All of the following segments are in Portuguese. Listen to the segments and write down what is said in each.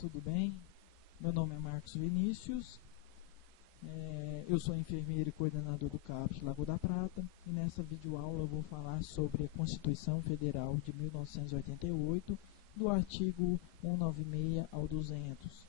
tudo bem? Meu nome é Marcos Vinícius, eu sou enfermeiro e coordenador do CAPS Lagoa da Prata, e nessa videoaula eu vou falar sobre a Constituição Federal de 1988, do artigo 196 ao 200.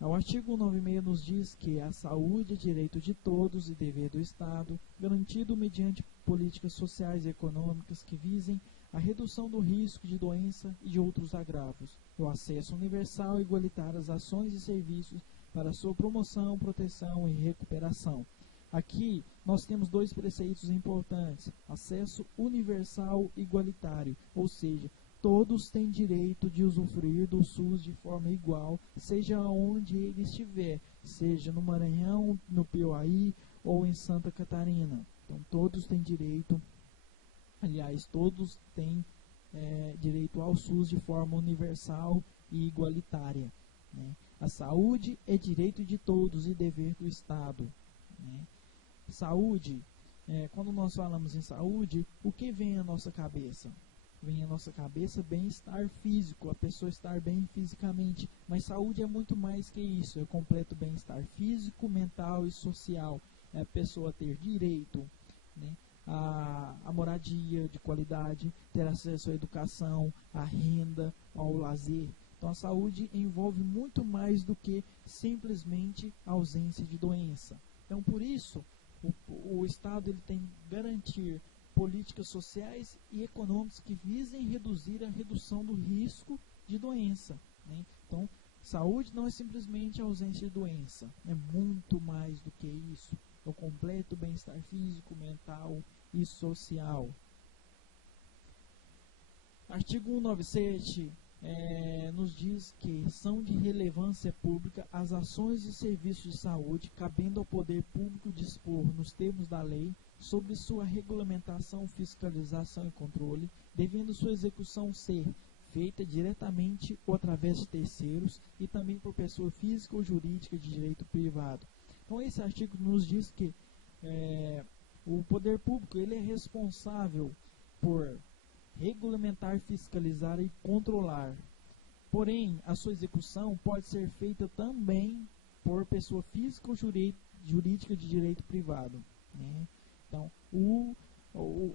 O artigo 196 nos diz que a saúde é direito de todos e dever do Estado, garantido mediante políticas sociais e econômicas que visem a redução do risco de doença e de outros agravos, o acesso universal e igualitário às ações e serviços para sua promoção, proteção e recuperação. Aqui nós temos dois preceitos importantes: acesso universal e igualitário, ou seja, todos têm direito de usufruir do SUS de forma igual, seja onde ele estiver, seja no Maranhão, no Piauí ou em Santa Catarina. Então todos têm direito. Aliás, todos têm direito ao SUS de forma universal e igualitária, né? A saúde é direito de todos e dever do Estado, né? Saúde, quando nós falamos em saúde, o que vem à nossa cabeça? Vem à nossa cabeça bem-estar físico, a pessoa estar bem fisicamente, mas saúde é muito mais que isso, é completo bem-estar físico, mental e social, é a pessoa ter direito, né, a moradia de qualidade, ter acesso à educação, à renda, ao lazer. Então a saúde envolve muito mais do que simplesmente a ausência de doença. Então por isso o Estado ele tem que garantir políticas sociais e econômicas que visem reduzir a redução do risco de doença, né? Então saúde não é simplesmente a ausência de doença, é muito mais do que isso. É o completo bem-estar físico, mental e social. Artigo 197 nos diz que são de relevância pública as ações e serviços de saúde, cabendo ao poder público dispor, nos termos da lei, sobre sua regulamentação, fiscalização e controle, devendo sua execução ser feita diretamente ou através de terceiros e também por pessoa física ou jurídica de direito privado. Então esse artigo nos diz que o poder público ele é responsável por regulamentar, fiscalizar e controlar. Porém, a sua execução pode ser feita também por pessoa física ou jurídica de direito privado, né? Então,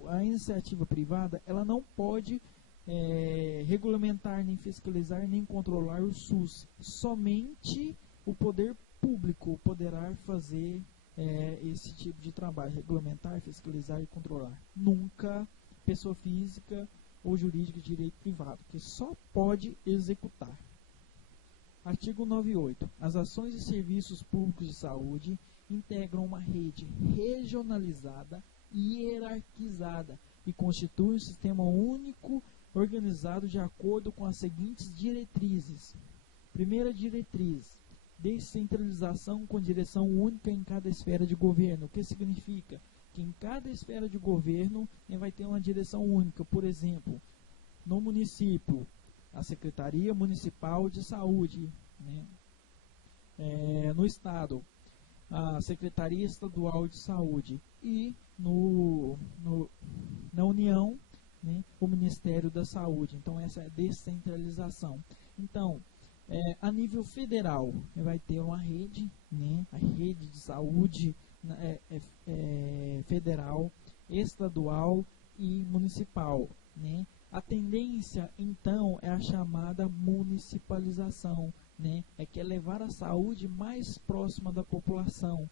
a iniciativa privada ela não pode regulamentar, nem fiscalizar, nem controlar o SUS. Somente o poder público poderá fazer esse tipo de trabalho, regulamentar, fiscalizar e controlar. Nunca pessoa física ou jurídica de direito privado, que só pode executar. Artigo 98. As ações e serviços públicos de saúde integram uma rede regionalizada e hierarquizada e constituem um sistema único organizado de acordo com as seguintes diretrizes. Primeira diretriz: descentralização com direção única em cada esfera de governo. O que significa? Que em cada esfera de governo vai ter uma direção única. Por exemplo, no município, a Secretaria Municipal de Saúde, né? No Estado, a Secretaria Estadual de Saúde e na União, né, o Ministério da Saúde. Então essa é a descentralização. Então, a nível federal, vai ter uma rede, né, a rede de saúde federal, estadual e municipal, né? A tendência, então, é a chamada municipalização, né? Que é levar a saúde mais próxima da população,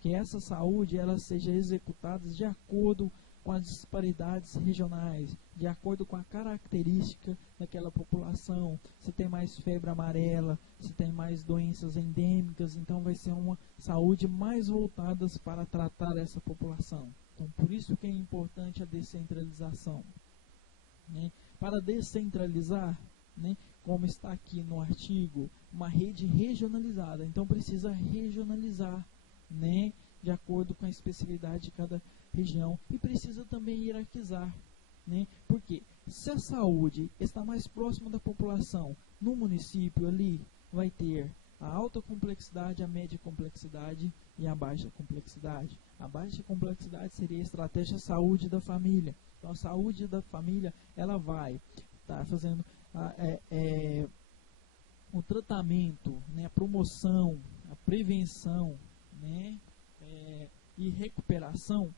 que essa saúde ela seja executada de acordo com as disparidades regionais, de acordo com a característica daquela população. Se tem mais febre amarela, se tem mais doenças endêmicas, então vai ser uma saúde mais voltada para tratar essa população. Então, por isso que é importante a descentralização, né? Para descentralizar, né, como está aqui no artigo, uma rede regionalizada. Então, precisa regionalizar, né, de acordo com a especificidade de cada região, e precisa também hierarquizar, né? Porque se a saúde está mais próxima da população, no município ali vai ter a alta complexidade, a média complexidade e a baixa complexidade. A baixa complexidade seria a estratégia saúde da família. Então a saúde da família ela vai estar fazendo o tratamento, né, a promoção, a prevenção, né, e recuperação,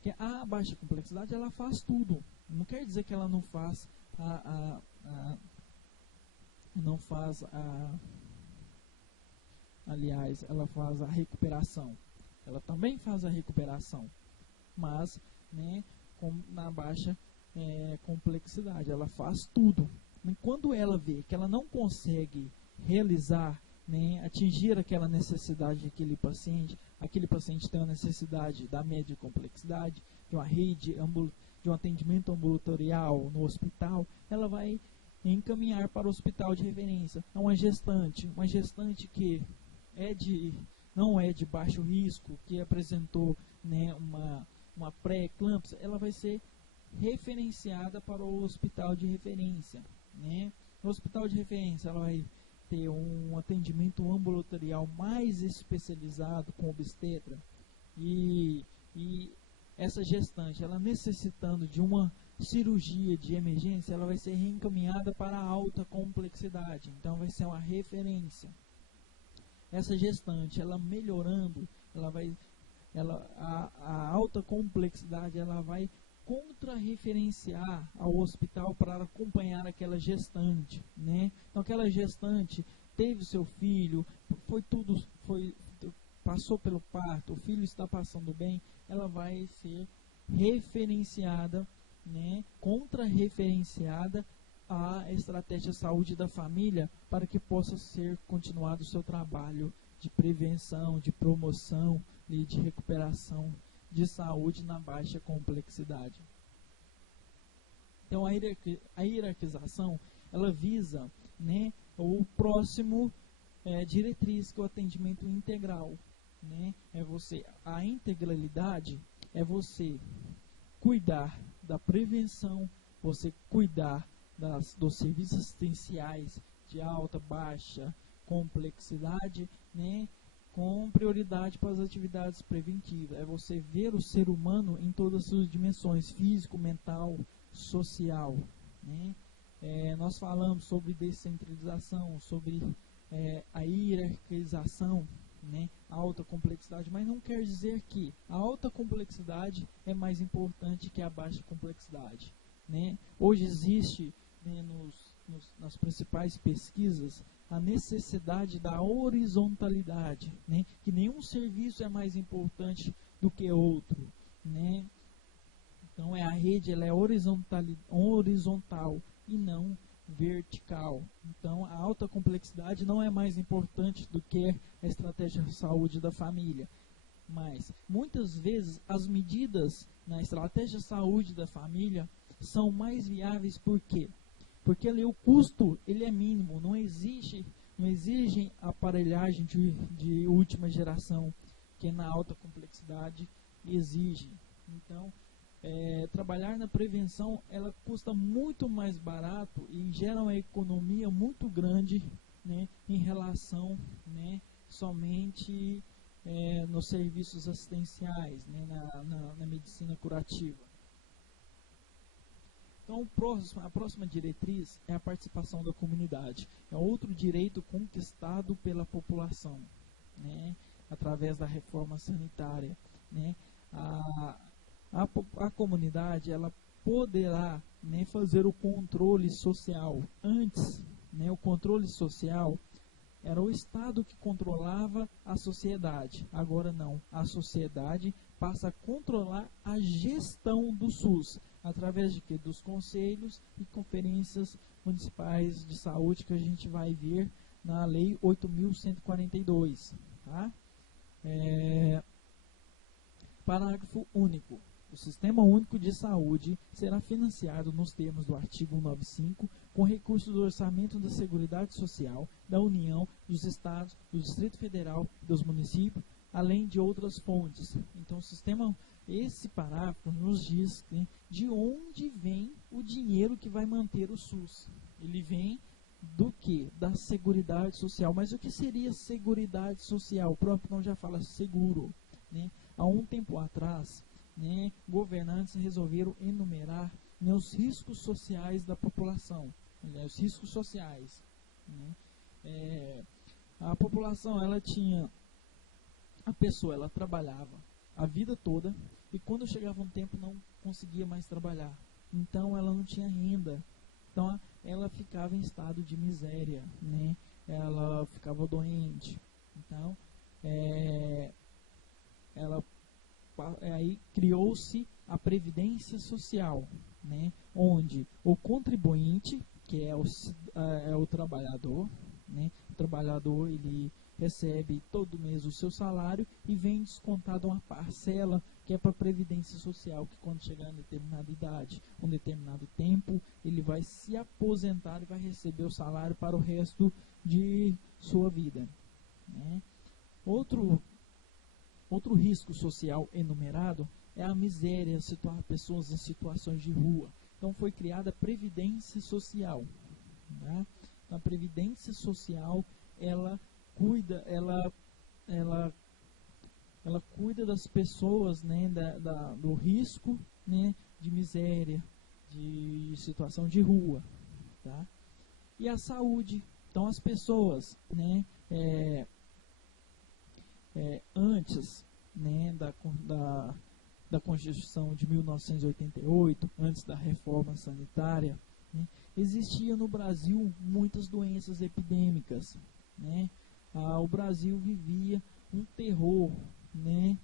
que a baixa complexidade ela faz tudo. Não quer dizer que ela não faz aliás, ela faz a recuperação. Ela também faz a recuperação, mas, né, na baixa complexidade, ela faz tudo. E quando ela vê que ela não consegue realizar, né, atingir aquela necessidade daquele paciente, aquele paciente tem uma necessidade da média complexidade, de uma rede, de um atendimento ambulatorial no hospital, ela vai encaminhar para o hospital de referência. É uma gestante que não é de baixo risco, que apresentou, né, uma pré-eclâmpsia, ela vai ser referenciada para o hospital de referência, né? No hospital de referência ela vai ter um atendimento ambulatorial mais especializado com obstetra, e essa gestante, ela necessitando de uma cirurgia de emergência, ela vai ser reencaminhada para a alta complexidade, então vai ser uma referência. Essa gestante, ela melhorando, a alta complexidade, ela vai contra-referenciar ao hospital para acompanhar aquela gestante, né? Então aquela gestante teve seu filho, passou pelo parto, o filho está passando bem, ela vai ser referenciada, né? Contra-referenciada à estratégia de saúde da família para que possa ser continuado o seu trabalho de prevenção, de promoção e de recuperação de saúde na baixa complexidade. Então a hierarquização, ela visa, né, o próximo diretriz, que é o atendimento integral, né? A integralidade é você cuidar da prevenção, você cuidar dos serviços assistenciais de alta, baixa complexidade, né, com prioridade para as atividades preventivas. É você ver o ser humano em todas as suas dimensões, físico, mental, social, né? Nós falamos sobre descentralização, sobre a hierarquização, né, a alta complexidade, mas não quer dizer que a alta complexidade é mais importante que a baixa complexidade, né? Hoje existe, né, nas principais pesquisas, a necessidade da horizontalidade, né? Que nenhum serviço é mais importante do que outro, né? Então a rede ela é horizontal e não vertical. Então a alta complexidade não é mais importante do que a estratégia de saúde da família. Mas muitas vezes as medidas na estratégia de saúde da família são mais viáveis. Por quê? Porque ali o custo ele é mínimo, não exigem aparelhagem de última geração, que na alta complexidade exige. Então, trabalhar na prevenção, ela custa muito mais barato e gera uma economia muito grande, né, em relação, né, somente nos serviços assistenciais, né, na medicina curativa. Então, a próxima diretriz é a participação da comunidade. É outro direito conquistado pela população, né, através da reforma sanitária, né. A comunidade ela poderá, né, fazer o controle social. Antes, né, o controle social era o Estado que controlava a sociedade. Agora não. A sociedade passa a controlar a gestão do SUS. Através de quê? Dos conselhos e conferências municipais de saúde, que a gente vai ver na Lei 8.142. Tá? Parágrafo único. O Sistema Único de Saúde será financiado nos termos do artigo 195 com recursos do Orçamento da Seguridade Social, da União, dos Estados, do Distrito Federal e dos municípios, além de outras fontes. Então, esse parágrafo nos diz, né, de onde vem o dinheiro que vai manter o SUS. Ele vem do quê? Da Seguridade Social. Mas o que seria Seguridade Social? O próprio nome já fala seguro, né? Há um tempo atrás, né, governantes resolveram enumerar, né, os riscos sociais da população, né, os riscos sociais, né, A população, a pessoa, ela trabalhava a vida toda e quando chegava um tempo não conseguia mais trabalhar. Então ela não tinha renda. Então ela ficava em estado de miséria, né? Ela ficava doente. Então aí criou-se a Previdência Social, né? Onde o contribuinte, que é o trabalhador, né? O trabalhador, ele recebe todo mês o seu salário e vem descontado uma parcela que é para a Previdência Social, que quando chegar a determinada idade, um determinado tempo, ele vai se aposentar e vai receber o salário para o resto de sua vida, né? Outro risco social enumerado é a miséria, pessoas em situações de rua. Então foi criada a Previdência Social, né? Então, a Previdência Social, ela cuida das pessoas, né, do risco, né, de miséria, de situação de rua, tá? E a saúde. Então as pessoas, né, antes, né, da Constituição de 1988, antes da reforma sanitária, né, existia no Brasil muitas doenças epidêmicas, né? O Brasil vivia um terror, né,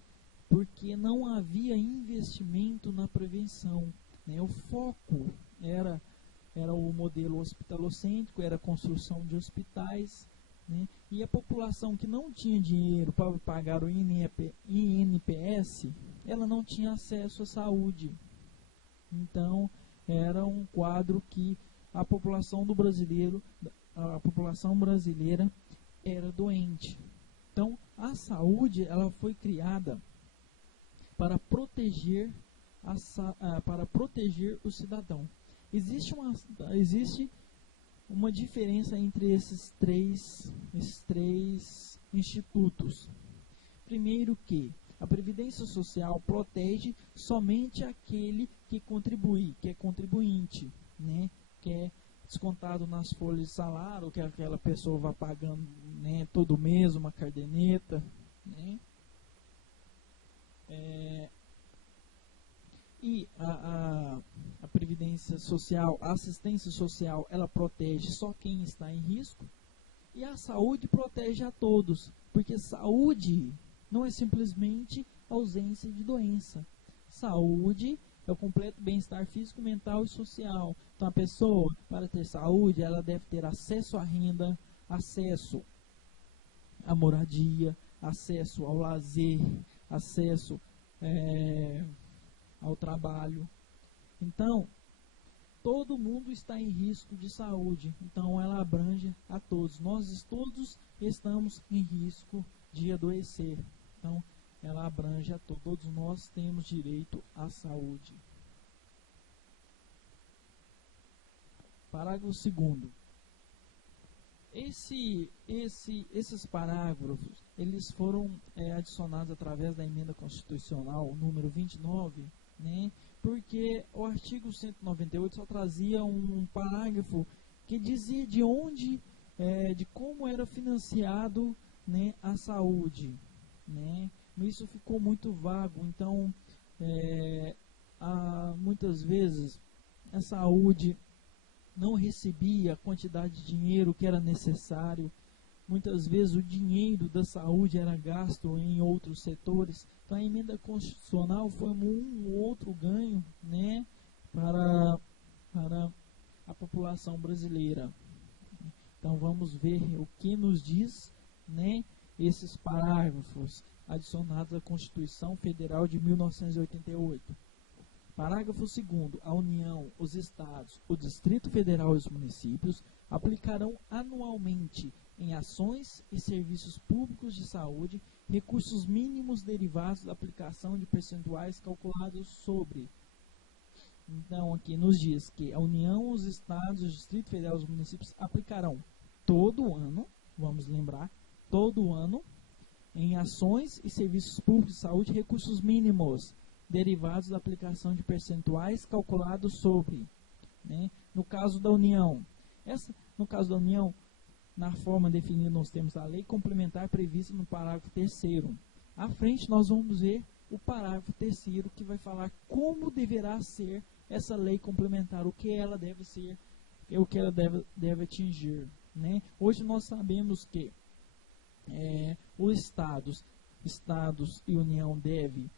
porque não havia investimento na prevenção, né? O foco era o modelo hospitalocêntrico, era a construção de hospitais, né? E a população que não tinha dinheiro para pagar o INPS, ela não tinha acesso à saúde. Então, era um quadro que a população brasileira era doente. Então, a saúde, ela foi criada para proteger o cidadão. Existe uma diferença entre esses três institutos. Primeiro que a Previdência Social protege somente aquele que contribui, que é contribuinte, né? Que é descontado nas folhas de salário, que aquela pessoa vai pagando, né, todo mês uma caderneta, né? E a Previdência Social, a assistência social, ela protege só quem está em risco, e a saúde protege a todos, porque saúde não é simplesmente ausência de doença. Saúde é o completo bem-estar físico, mental e social. Então a pessoa, para ter saúde, ela deve ter acesso à renda, acesso à moradia, acesso ao lazer, acesso ao trabalho. Então, todo mundo está em risco de saúde. Então ela abrange a todos. Nós todos estamos em risco de adoecer. Então, ela abrange a todos. Todos nós temos direito à saúde. Parágrafo 2º. Esses parágrafos, eles foram adicionados através da emenda constitucional número 29, né? Porque o artigo 198 só trazia um parágrafo que dizia de como era financiado, né, a saúde, né? Isso ficou muito vago. Então, muitas vezes a saúde não recebia a quantidade de dinheiro que era necessário. Muitas vezes o dinheiro da saúde era gasto em outros setores. Então a emenda constitucional foi um outro ganho, né, para a população brasileira. Então vamos ver o que nos diz, né, esses parágrafos adicionados à Constituição Federal de 1988. Parágrafo 2º. A União, os Estados, o Distrito Federal e os municípios aplicarão anualmente em ações e serviços públicos de saúde recursos mínimos derivados da aplicação de percentuais calculados sobre. Então, aqui nos diz que a União, os Estados, o Distrito Federal e os municípios aplicarão todo ano, vamos lembrar, todo ano, em ações e serviços públicos de saúde recursos mínimos derivados da aplicação de percentuais calculados sobre, né? No caso da União, na forma definida, nós temos a lei complementar prevista no parágrafo 3º. À frente, nós vamos ver o parágrafo 3º, que vai falar como deverá ser essa lei complementar, o que ela deve ser, o que ela deve atingir, né? Hoje nós sabemos que os estados e União deve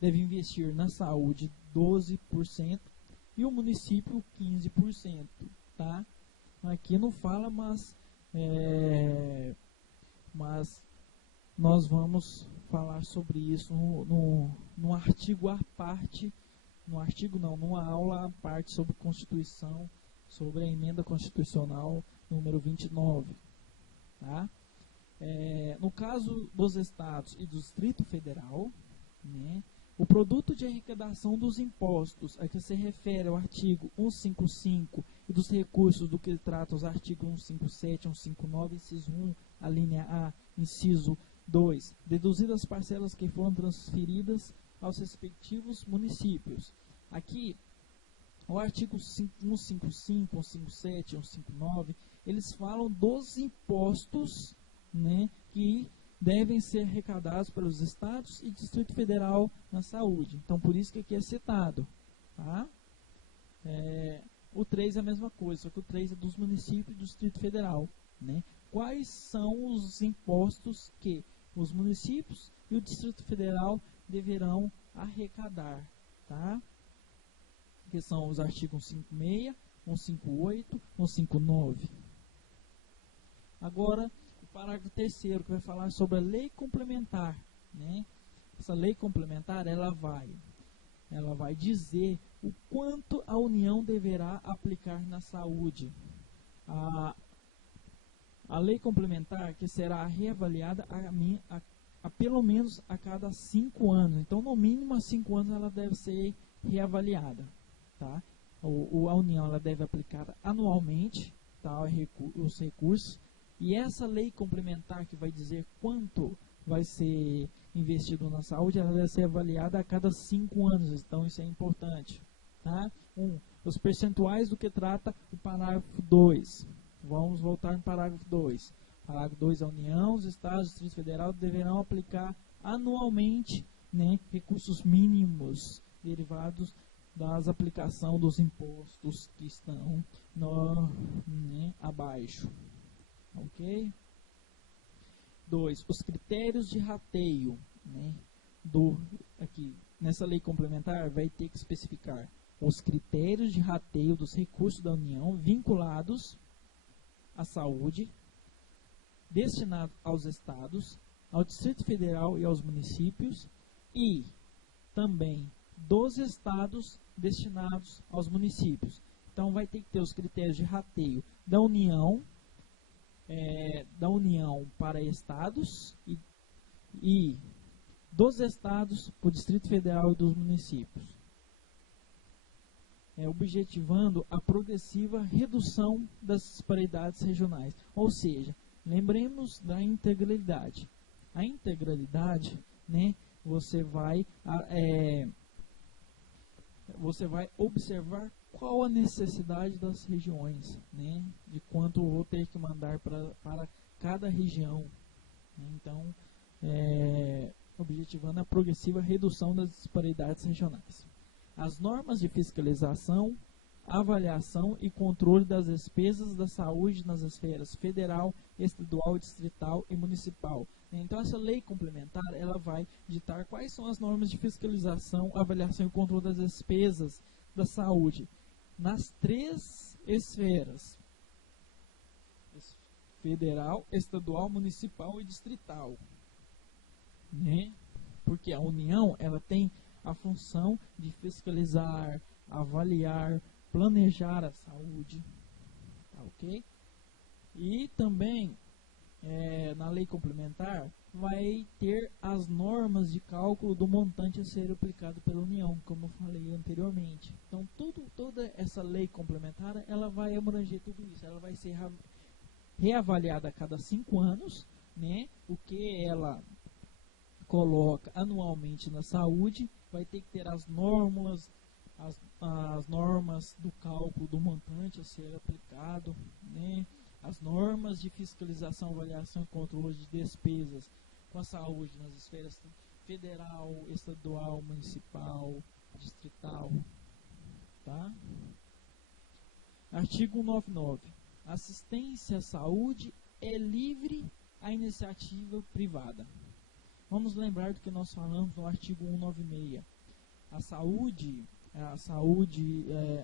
investir na saúde 12% e o município 15%, tá? Aqui não fala, mas nós vamos falar sobre isso no artigo à parte, numa aula à parte sobre Constituição, sobre a emenda constitucional número 29, tá? No caso dos estados e do Distrito Federal, né, o produto de arrecadação dos impostos a que se refere ao artigo 155 e dos recursos do que trata os artigos 157 e 159, inciso 1, a linha A, inciso 2, deduzidas as parcelas que foram transferidas aos respectivos municípios. Aqui, o artigo 155, 157 e 159, eles falam dos impostos, né, que devem ser arrecadados pelos estados e Distrito Federal na saúde. Então, por isso que aqui é citado. Tá? O 3 é a mesma coisa, só que o 3 é dos municípios e do Distrito Federal. Né? Quais são os impostos que os municípios e o Distrito Federal deverão arrecadar? Tá? Que são os artigos 156, 158, 159. Agora, o parágrafo 3º, que vai falar sobre a lei complementar, né? Essa lei complementar, ela vai dizer o quanto a União deverá aplicar na saúde. A lei complementar, que será reavaliada a pelo menos a cada 5 anos. Então, no mínimo, a 5 anos ela deve ser reavaliada. Tá? A União ela deve aplicar anualmente, tá, os recursos. E essa lei complementar, que vai dizer quanto vai ser investido na saúde, ela deve ser avaliada a cada 5 anos. Então, isso é importante. Tá? Os percentuais do que trata o parágrafo 2. Vamos voltar no parágrafo 2. Parágrafo 2, a União, os Estados e o Distrito Federal deverão aplicar anualmente, né, recursos mínimos derivados das aplicação dos impostos que estão abaixo. Ok? 2. Os critérios de rateio, né, aqui, nessa lei complementar, vai ter que especificar os critérios de rateio dos recursos da União vinculados à saúde, destinados aos estados, ao Distrito Federal e aos municípios, e também dos estados destinados aos municípios. Então, vai ter que ter os critérios de rateio da União para estados e dos estados para o Distrito Federal e dos municípios, objetivando a progressiva redução das disparidades regionais. Ou seja, lembremos da integralidade. A integralidade, né, você vai observar qual a necessidade das regiões, né, de quanto eu vou ter que mandar para cada região. Então, objetivando a progressiva redução das disparidades regionais. As normas de fiscalização, avaliação e controle das despesas da saúde nas esferas federal, estadual, distrital e municipal. Então, essa lei complementar, ela vai ditar quais são as normas de fiscalização, avaliação e controle das despesas da saúde nas 3 esferas: federal, estadual, municipal e distrital. Né? Porque a União, ela tem a função de fiscalizar, avaliar, planejar a saúde, tá, ok? E também, na lei complementar, vai ter as normas de cálculo do montante a ser aplicado pela União, como eu falei anteriormente. Então, toda essa lei complementar, ela vai abranger tudo isso. Ela vai ser reavaliada a cada 5 anos, né? O que ela coloca anualmente na saúde, vai ter que ter as normas as normas do cálculo do montante a ser aplicado, né? As normas de fiscalização, avaliação e controle de despesas com a saúde nas esferas federal, estadual, municipal, distrital. Tá? Artigo 199. Assistência à saúde é livre à iniciativa privada. Vamos lembrar do que nós falamos no artigo 196.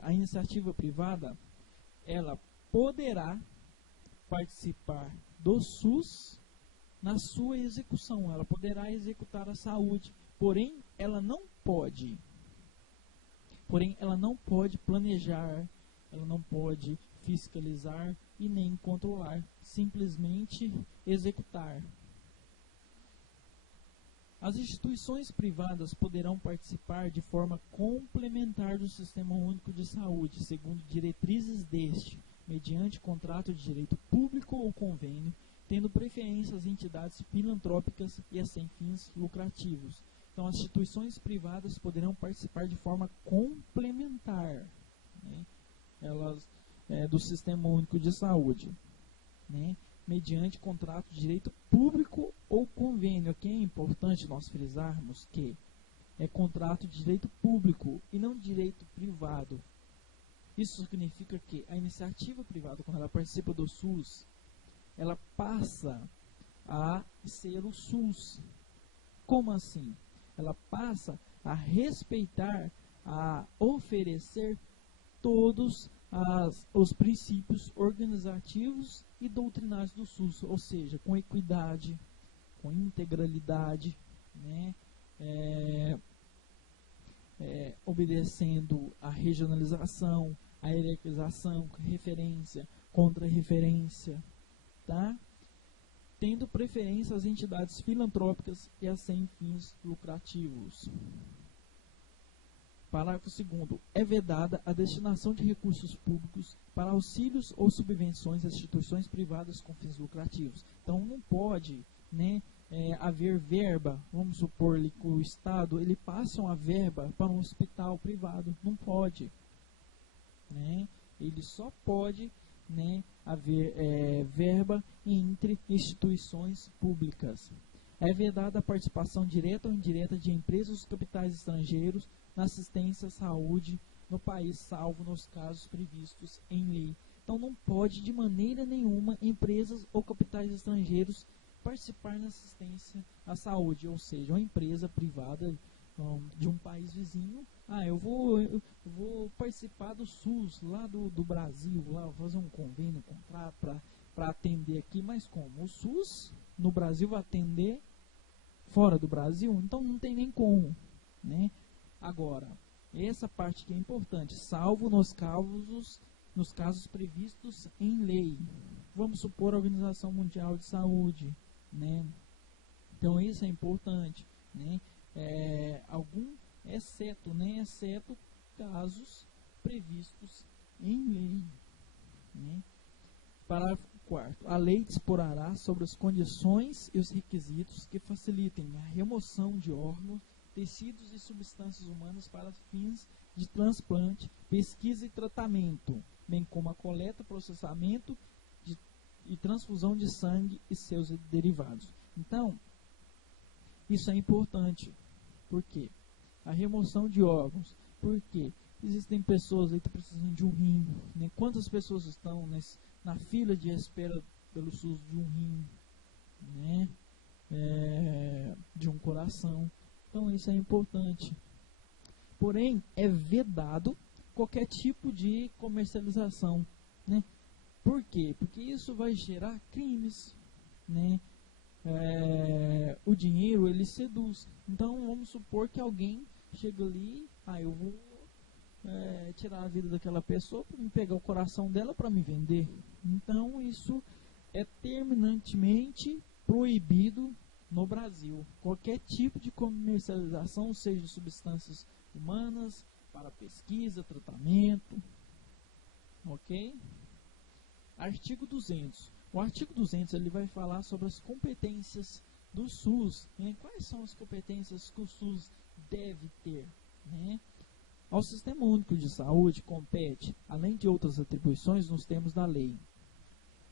A iniciativa privada, ela poderá participar do SUS na sua execução. Ela poderá executar a saúde, porém ela não pode planejar, ela não pode fiscalizar e nem controlar, simplesmente executar. As instituições privadas poderão participar de forma complementar do Sistema Único de Saúde, segundo diretrizes deste, mediante contrato de direito público ou convênio, tendo preferência às entidades filantrópicas e a sem fins lucrativos. Então, as instituições privadas poderão participar de forma complementar, né, do Sistema Único de Saúde, né, mediante contrato de direito público ou convênio. Aqui é importante nós frisarmos que é contrato de direito público e não de direito privado. Isso significa que a iniciativa privada, quando ela participa do SUS, ela passa a ser o SUS. Como assim? Ela passa a respeitar, a oferecer todos os princípios organizativos e doutrinários do SUS, ou seja, com equidade, com integralidade, né, obedecendo a regionalização, a hierarquização, referência, contra-referência, tá? Tendo preferência às entidades filantrópicas e a sem fins lucrativos. Parágrafo 2º. É vedada a destinação de recursos públicos para auxílios ou subvenções a instituições privadas com fins lucrativos. Então, não pode, né, haver verba, vamos supor que o Estado ele passe uma verba para um hospital privado. Não pode. Né? Ele só pode, né, haver verba entre instituições públicas. É vedada a participação direta ou indireta de empresas ou capitais estrangeiros na assistência à saúde no país, salvo nos casos previstos em lei. Então, não pode de maneira nenhuma empresas ou capitais estrangeiros participar na assistência à saúde, ou seja, uma empresa privada de um país vizinho. Eu vou participar do SUS lá do Brasil, lá, vou fazer um convênio, um contrato para atender aqui, mas como? O SUS no Brasil vai atender fora do Brasil? Então não tem nem como, né? Agora, essa parte que é importante, salvo nos casos previstos em lei. Vamos supor a Organização Mundial de Saúde, né? Então isso é importante, né? Exceto casos previstos em lei, né? Parágrafo 4º. A lei disporá sobre as condições e os requisitos que facilitem a remoção de órgãos, tecidos e substâncias humanas para fins de transplante, pesquisa e tratamento, bem como a coleta, processamento e transfusão de sangue e seus derivados. Então, isso é importante. Por quê? A remoção de órgãos. Por quê? Existem pessoas aí que precisam de um rim, né? Quantas pessoas estão na fila de espera pelo SUS de um rim, né? De um coração. Então isso é importante. Porém, é vedado qualquer tipo de comercialização, né? Por quê? Porque isso vai gerar crimes, né? O dinheiro, ele seduz. Então, vamos supor que alguém chega ali, eu vou tirar a vida daquela pessoa para me pegar o coração dela para me vender. Então, isso é terminantemente proibido no Brasil. Qualquer tipo de comercialização, seja de substâncias humanas, para pesquisa, tratamento. Ok? Artigo 200. O artigo 200 ele vai falar sobre as competências do SUS. Né? Quais são as competências que o SUS deve ter? Né? Ao Sistema Único de Saúde compete, além de outras atribuições nos termos da lei,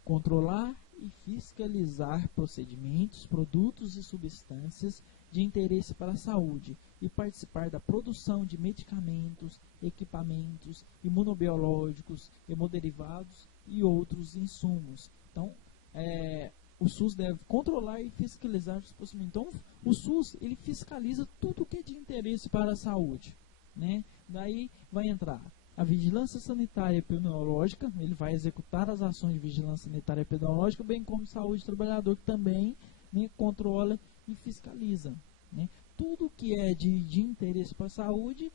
controlar e fiscalizar procedimentos, produtos e substâncias de interesse para a saúde e participar da produção de medicamentos, equipamentos, imunobiológicos, hemoderivados e outros insumos. Então, o SUS deve controlar e fiscalizar os procedimentos. Então, o SUS ele fiscaliza tudo que é de interesse para a saúde, né? Daí vai entrar a vigilância sanitária e epidemiológica, ele vai executar as ações de vigilância sanitária e epidemiológica, bem como saúde do trabalhador, que também, né, controla e fiscaliza, né? Tudo que é de interesse para a saúde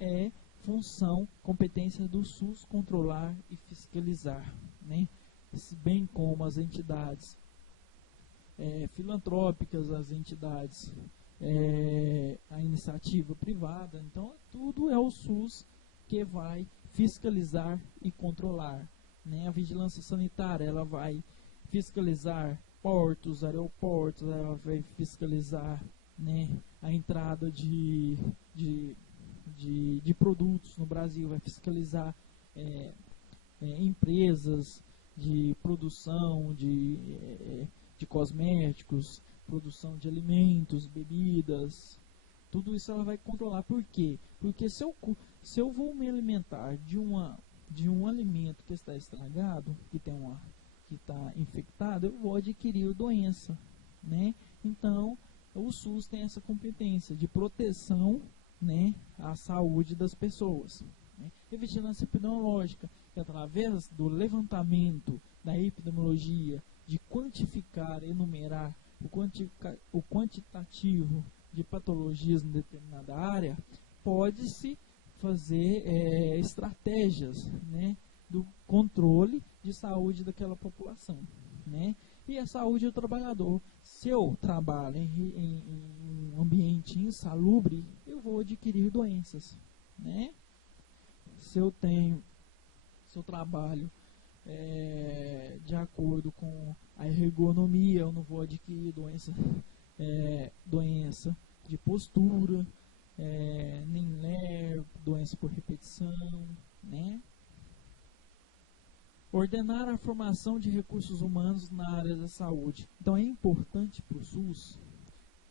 é função, competência do SUS controlar e fiscalizar, né? Bem como as entidades filantrópicas, as entidades, a iniciativa privada. Então, tudo é o SUS que vai fiscalizar e controlar, né? A vigilância sanitária, ela vai fiscalizar portos, aeroportos, ela vai fiscalizar, né, a entrada de produtos no Brasil, vai fiscalizar empresas de produção de cosméticos, produção de alimentos, bebidas, tudo isso ela vai controlar. Por quê? Porque se eu vou me alimentar de um alimento que está estragado, que está infectado, eu vou adquirir doença, né? Então, o SUS tem essa competência de proteção, né, à saúde das pessoas, né? E vigilância epidemiológica, que através do levantamento da epidemiologia, de quantificar, enumerar o quantitativo de patologias em determinada área, pode-se fazer estratégias, né, do controle de saúde daquela população, né? E a saúde do trabalhador. Se eu trabalho em um ambiente insalubre, eu vou adquirir doenças, né? Se eu trabalho de acordo com a ergonomia, eu não vou adquirir doença de postura, nem doença por repetição, né? Ordenar a formação de recursos humanos na área da saúde. Então é importante para o SUS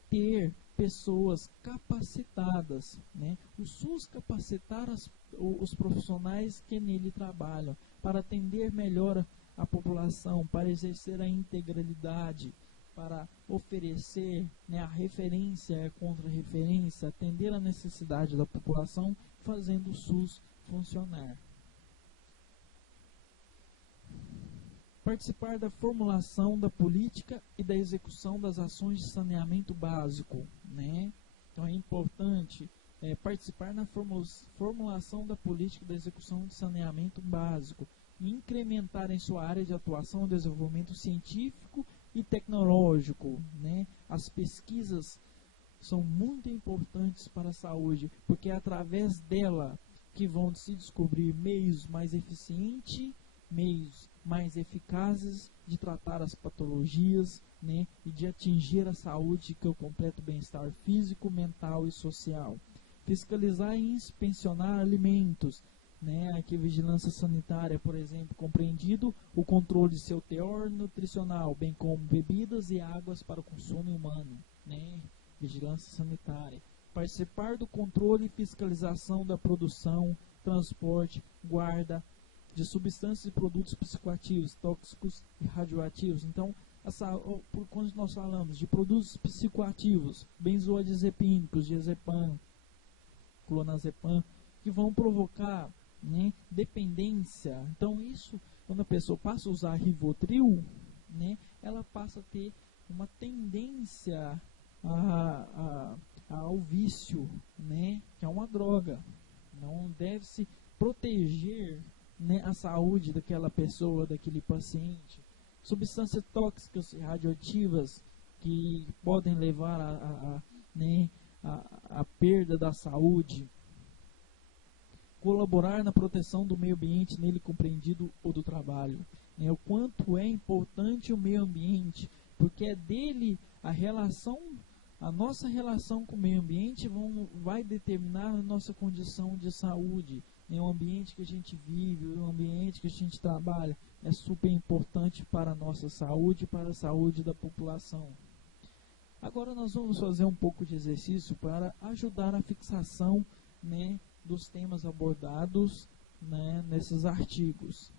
ter pessoas capacitadas, né? O SUS capacitar os profissionais que nele trabalham para atender melhor a população, para exercer a integralidade, para oferecer, né, a referência e a contra-referência, atender a necessidade da população, fazendo o SUS funcionar. Participar da formulação da política e da execução das ações de saneamento básico, né? Então é importante participar na formulação da política e da execução de saneamento básico e incrementar em sua área de atuação o desenvolvimento científico e tecnológico, né? As pesquisas são muito importantes para a saúde, porque é através dela que vão se descobrir meios mais eficientes, meios mais eficazes de tratar as patologias, né, e de atingir a saúde, que é o completo bem-estar físico, mental e social. Fiscalizar e inspecionar alimentos, né, aqui vigilância sanitária, por exemplo, compreendido o controle de seu teor nutricional, bem como bebidas e águas para o consumo humano, né, vigilância sanitária. Participar do controle e fiscalização da produção, transporte, guarda de substâncias e produtos psicoativos, tóxicos e radioativos. Então, quando nós falamos de produtos psicoativos, benzodiazepínicos, diazepam, clonazepam, que vão provocar, né, dependência. Então, isso, quando a pessoa passa a usar Rivotril, né, ela passa a ter uma tendência ao vício, né, que é uma droga. Não deve se proteger, né, a saúde daquela pessoa, daquele paciente. Substâncias tóxicas e radioativas que podem levar a perda da saúde. Colaborar na proteção do meio ambiente, nele compreendido o do trabalho. O quanto é importante o meio ambiente, porque é dele a relação A nossa relação com o meio ambiente vai determinar a nossa condição de saúde. O ambiente que a gente vive, o ambiente que a gente trabalha, é super importante para a nossa saúde e para a saúde da população. Agora nós vamos fazer um pouco de exercício para ajudar a fixação, né, dos temas abordados, né, nesses artigos.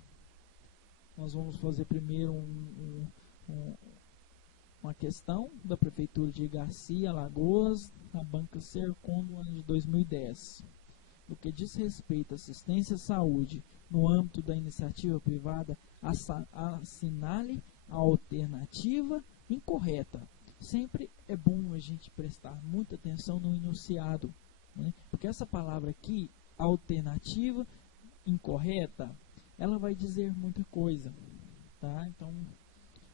Nós vamos fazer primeiro uma questão da Prefeitura de Garcia, Alagoas, na banca Sercom do ano de 2010. No que diz respeito à assistência à saúde no âmbito da iniciativa privada, assinale a alternativa incorreta. Sempre é bom a gente prestar muita atenção no enunciado, né? Porque essa palavra aqui, alternativa incorreta, ela vai dizer muita coisa, tá? Então,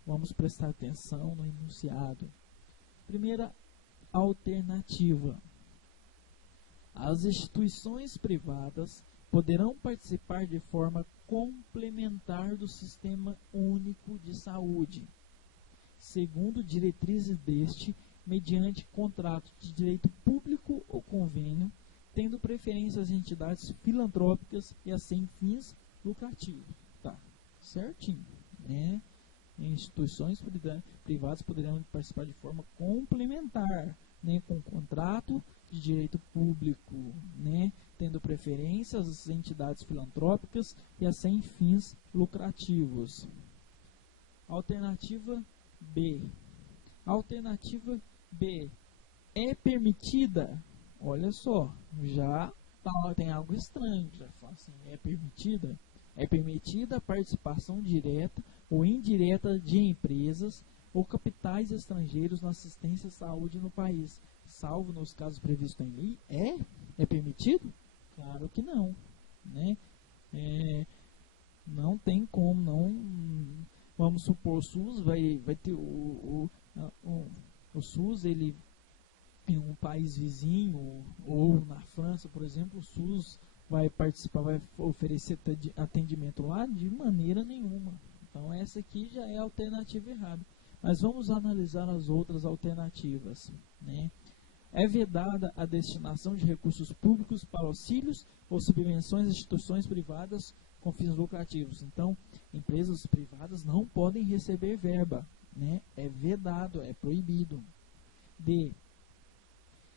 vamos prestar atenção no enunciado. Primeira alternativa. As instituições privadas poderão participar de forma complementar do Sistema Único de Saúde, segundo diretrizes deste, mediante contrato de direito público ou convênio, tendo preferência às entidades filantrópicas e a sem fins lucrativos. Tá, certinho, né? Instituições privadas poderão participar de forma complementar, né, com contrato de direito público, né, tendo preferência às entidades filantrópicas e a sem fins lucrativos. Alternativa B. Alternativa B. É permitida, olha só, já tem algo estranho, já fala assim, é permitida a participação direta ou indireta de empresas ou capitais estrangeiros na assistência à saúde no país, salvo nos casos previstos em lei. É permitido? Claro que não, né? Não tem como, não. Vamos supor, o SUS vai ter o SUS, ele em um país vizinho ou na França, por exemplo, o SUS vai participar, vai oferecer atendimento lá de maneira nenhuma. Então essa aqui já é a alternativa errada. Mas vamos analisar as outras alternativas, né? É vedada a destinação de recursos públicos para auxílios ou subvenções a instituições privadas com fins lucrativos. Então, empresas privadas não podem receber verba, né? É vedado, é proibido. D.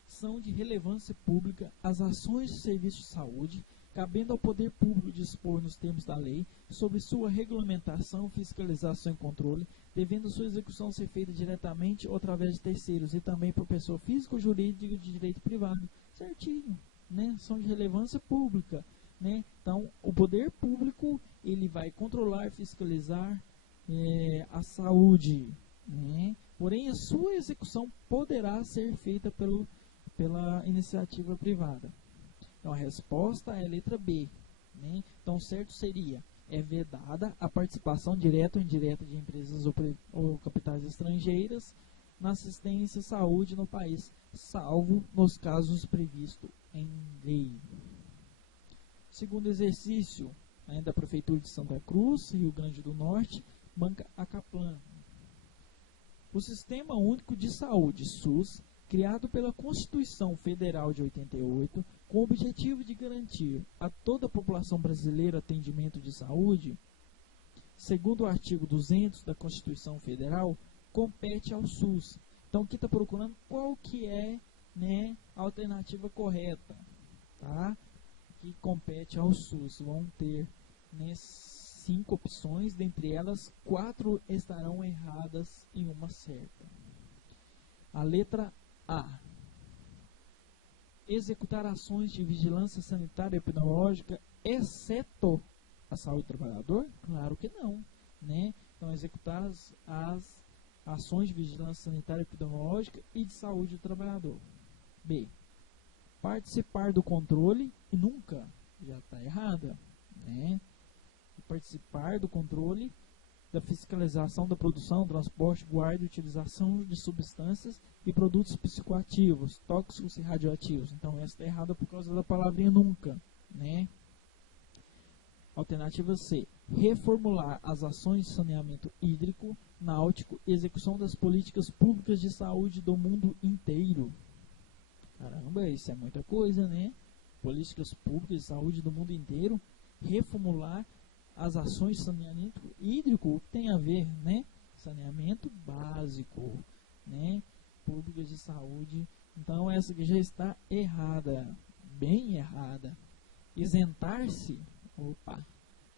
São de relevância pública as ações de serviço de saúde, cabendo ao poder público dispor nos termos da lei sobre sua regulamentação, fiscalização e controle, devendo sua execução ser feita diretamente ou através de terceiros e também por pessoa física ou jurídica de direito privado. Certinho, né? São de relevância pública, né? Então, o poder público ele vai controlar e fiscalizar a saúde, né? Porém, a sua execução poderá ser feita pela iniciativa privada. Então, a resposta é a letra B, né? Então, certo seria, é vedada a participação direta ou indireta de empresas ou capitais estrangeiras na assistência à saúde no país, salvo nos casos previstos em lei. Segundo exercício, da Prefeitura de Santa Cruz, Rio Grande do Norte, banca Acaplan. O Sistema Único de Saúde, SUS, criado pela Constituição Federal de 88, com o objetivo de garantir a toda a população brasileira atendimento de saúde, segundo o artigo 200 da Constituição Federal, compete ao SUS. Então, aqui está procurando qual que é, né, a alternativa correta, tá? Que compete ao SUS. Vão ter, né, 5 opções, dentre elas 4 estarão erradas e uma certa. A letra A. Executar ações de vigilância sanitária e epidemiológica, exceto a saúde do trabalhador? Claro que não, né? Então, executar as ações de vigilância sanitária e epidemiológica e de saúde do trabalhador. B. Participar do controle e nunca, já está errada, né? Participar do controle da fiscalização da produção, transporte, guarda e utilização de substâncias e produtos psicoativos, tóxicos e radioativos. Então, essa está errada por causa da palavrinha nunca, né? Alternativa C. reformular as ações de saneamento hídrico, náutico e execução das políticas públicas de saúde do mundo inteiro. Caramba, isso é muita coisa, né? Políticas públicas de saúde do mundo inteiro, reformular as ações de saneamento hídrico, o que tem a ver, né? Saneamento básico, né? Públicas de saúde. Então essa aqui já está errada, bem errada. Isentar-se,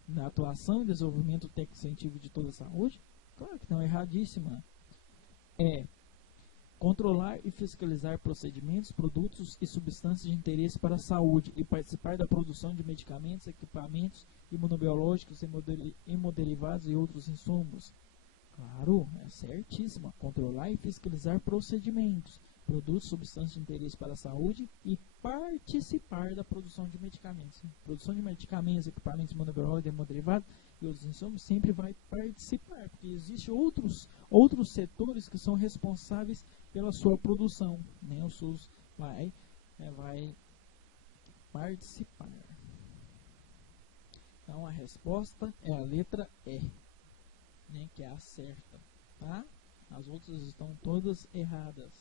na atuação e desenvolvimento técnico-científico de toda a saúde, claro que não, erradíssima. Controlar e fiscalizar procedimentos, produtos e substâncias de interesse para a saúde e participar da produção de medicamentos, equipamentos imunobiológicos, hemoderivados e outros insumos. Claro, é certíssima. Controlar e fiscalizar procedimentos, produtos, substâncias de interesse para a saúde e participar da produção de medicamentos. Produção de medicamentos, equipamentos imunobiológicos, hemoderivados e outros insumos sempre vai participar, porque existem outros setores que são responsáveis pela sua produção, né? O SUS vai participar. Então a resposta é a letra E, né? Que é a certa, tá? As outras estão todas erradas.